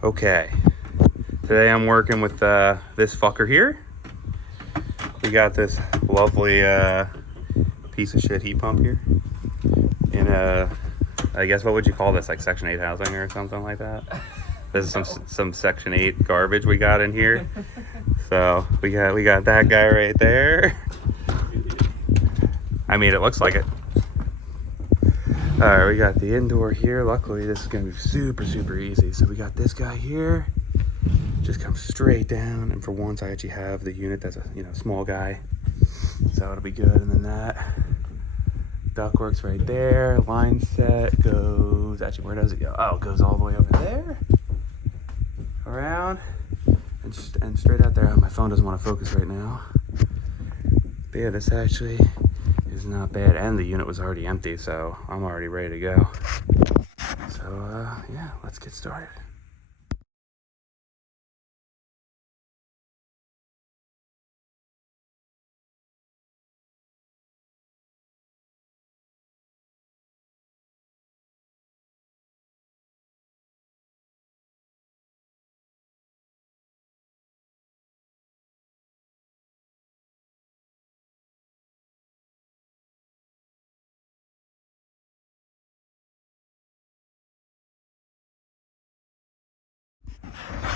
Okay, today I'm working with this fucker here. We got this lovely piece of shit heat pump here in I guess what would you call this, like Section 8 housing or something like that? This is some Section 8 garbage we got in here. So we got that guy right there. I mean, it looks like it. All right, we got the indoor here. Luckily, this is gonna be super easy. So we got this guy here. Just comes straight down, and for once, I actually have the unit that's a small guy, so it'll be good. And then that ductwork's right there. Line set goes. Actually, where does it go? Oh, it goes all the way over there, around, and straight out there. Oh, my phone doesn't want to focus right now. But yeah, this actually is not bad, and the unit was already empty, so I'm already ready to go. So yeah, let's get started.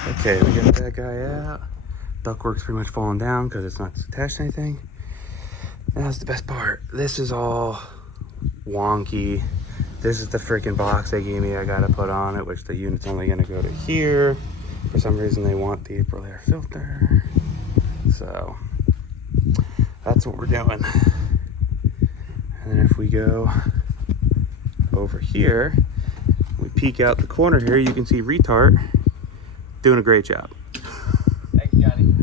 Okay, we got that guy out. Ductwork's pretty much falling down because it's not attached to anything. That's the best part. This is all wonky. This is the freaking box they gave me I gotta put on it, which the unit's only gonna go to here. For some reason they want the April air filter. So that's what we're doing. And then if we go over here, we peek out the corner here, you can see Retard doing a great job. Thanks, Johnny.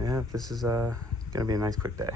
Yeah, this is gonna be a nice quick day.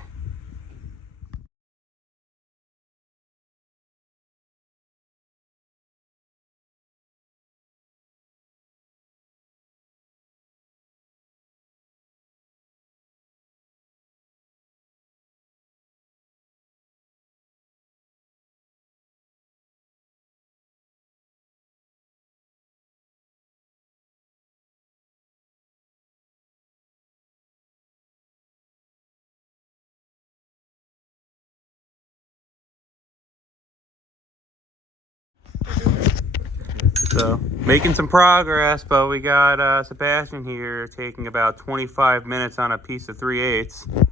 So making some progress, but we got Sebastian here taking about 25 minutes on a piece of 3/8.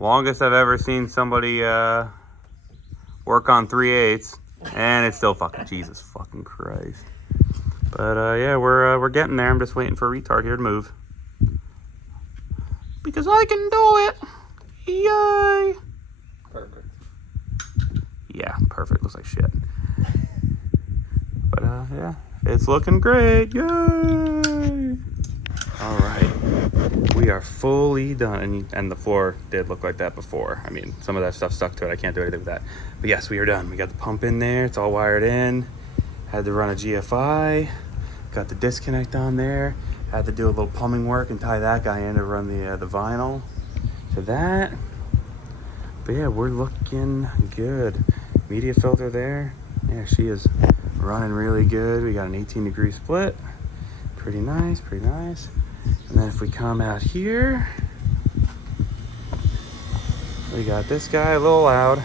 Longest I've ever seen somebody work on 3/8, and it's still fucking Jesus fucking Christ. But yeah, we're getting there. I'm just waiting for Retard here to move because I can do it. Yay! Perfect. Yeah, perfect. Looks like shit. But yeah, it's looking great. Yay! All right, we are fully done, and the floor did look like that before. I mean, some of that stuff stuck to it. I can't do anything with that. But yes, we are done. We got the pump in there. It's all wired in. Had to run a GFI. Got the disconnect on there. Had to do a little plumbing work and tie that guy in to run the vinyl to that. But yeah, we're looking good. Media filter there. Yeah, she is running really good. We got an 18-degree split. Pretty nice, pretty nice. And then if we come out here, we got this guy a little loud.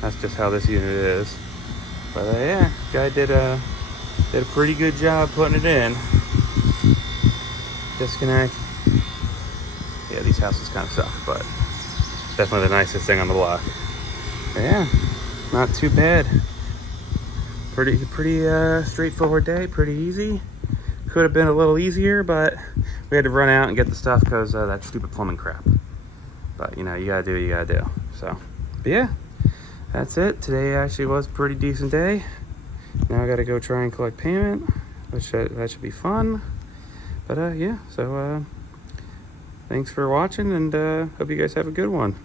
That's just how this unit is. But yeah, guy did a pretty good job putting it in. Disconnect. Yeah, these houses kind of suck, but definitely the nicest thing on the block. But yeah, not too bad. Pretty straightforward day, pretty easy. Could have been a little easier, but we had to run out and get the stuff because that stupid plumbing crap. But you gotta do what you gotta do. So, but yeah, that's it. Today actually was a pretty decent day. Now I gotta go try and collect payment, which that should be fun. But yeah, so thanks for watching, and hope you guys have a good one.